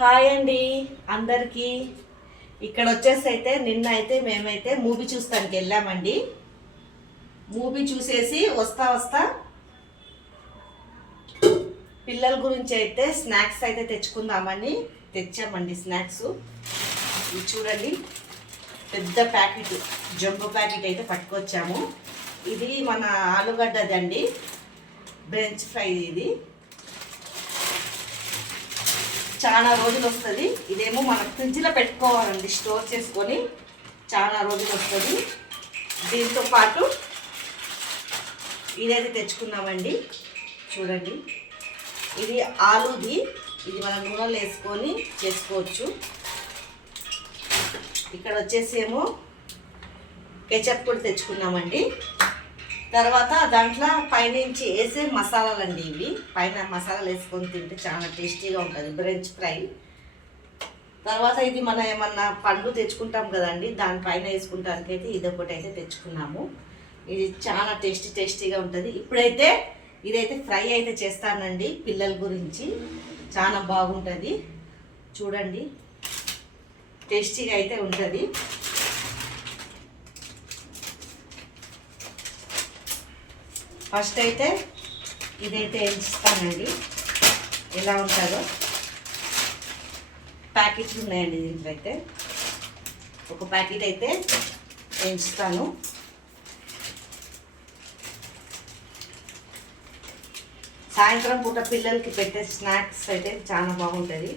Hi అండి అందరికీ. ఇక్కడ వచ్చేసి అయితే నిన్న అయితే మేమైతే మూవీ చూస్తానికి వెళ్ళామండి. మూవీ చూసేసి వస్తా వస్తా పిల్లల గురించి అయితే స్నాక్స్ అయితే తెచ్చుకుందామని తెచ్చామండి. స్నాక్స్ ఇది చూడండి, పెద్ద ప్యాకెట్, జంబో ప్యాకెట్ అయితే పట్టుకొచ్చాము. ఇది మన ఆలుగడ్డదండి, ఫ్రెంచ్ ఫ్రై. ఇది చాలా రోజులు వస్తుంది. ఇదేమో మనం ఫ్రిడ్జ్లో పెట్టుకోవాలండి, స్టోర్ చేసుకొని చాలా రోజులు వస్తుంది. దీంతో పాటు ఇదైతే తెచ్చుకున్నామండి. చూడండి, ఇది ఆలూది. ఇది మనం నూనెలో వేసుకొని చేసుకోవచ్చు. ఇక్కడ వచ్చేసి ఏమో కెచప్ కూడా తెచ్చుకున్నామండి. తర్వాత దాంట్లో పైనుంచి వేసే మసాలాలండి. ఇవి పైన మసాలాలు వేసుకొని తింటే చాలా టేస్టీగా ఉంటుంది, ఫ్రెంచ్ ఫ్రై. తర్వాత ఇది మనం ఏమన్నా పండ్లు తెచ్చుకుంటాం కదండి, దానిపైన వేసుకుంటానికైతే ఇది ఒకటి అయితే తెచ్చుకున్నాము. ఇది చాలా టేస్టీగా ఉంటుంది. ఇప్పుడైతే ఇదైతే ఫ్రై అయితే చేస్తానండి పిల్లల గురించి. చాలా బాగుంటుంది, చూడండి, టేస్టీగా అయితే ఉంటుంది. ఫస్ట్ అయితే ఇదైతే ఎంచుతానండి, ఎలా ఉంటుందో. ప్యాకెట్లు ఉన్నాయండి దీంట్లో. అయితే ఒక ప్యాకెట్ అయితే ఎంచుతాను. సాయంత్రం పూట పిల్లలకి పెట్టే స్నాక్స్ అయితే చాలా బాగుంటుంది.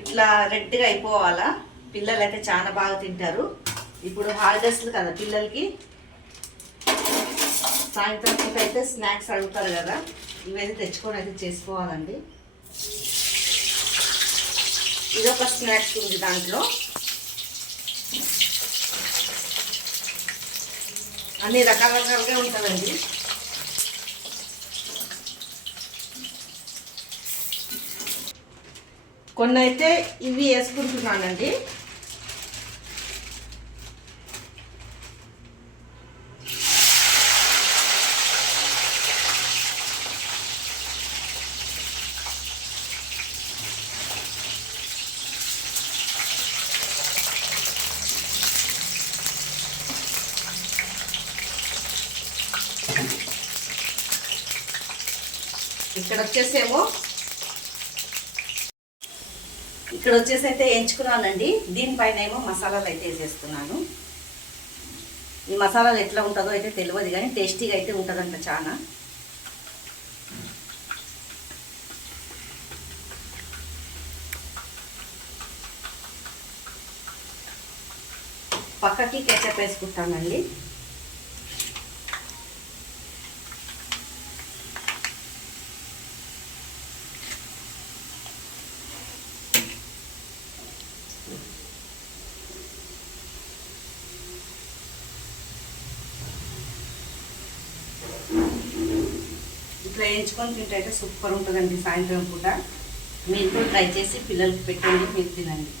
ఇట్లా రెడ్గా అయిపోవాలా. పిల్లలు అయితే చాలా బాగా తింటారు. ఇప్పుడు హాలిడేస్లు కదా పిల్లలకి, సాయంత్రం పూట అయితే స్నాక్స్ అడుగుతారు కదా, ఇవైతే తెచ్చుకొని అయితే చేసుకోవాలండి. ఇదొక స్నాక్స్ ఉంది దాంట్లో. అన్ని రకాలుగా ఉంటుందండి. కొన్ని అయితే ఇవి వేసుకుంటున్నానండి. ఇక్కడ వచ్చేసి అయితే ఎంచుకున్నానండి. దీనిపైన ఏమో మసాలాలు అయితే వేసేస్తున్నాను. ఈ మసాలాలు ఎట్లా ఉంటుందో అయితే తెలియదు, కానీ టేస్టీగా అయితే ఉంటుందంట చాలా. పక్కకి కెచప్ వేసుకుంటానండి. ఇట్లా వేయించుకొని తింటే సూపర్ ఉంటుందండి సాయంత్రం పూట. మీరు కూడా ట్రై చేసి పిల్లలకి పెట్టండి, మీరు తినండి.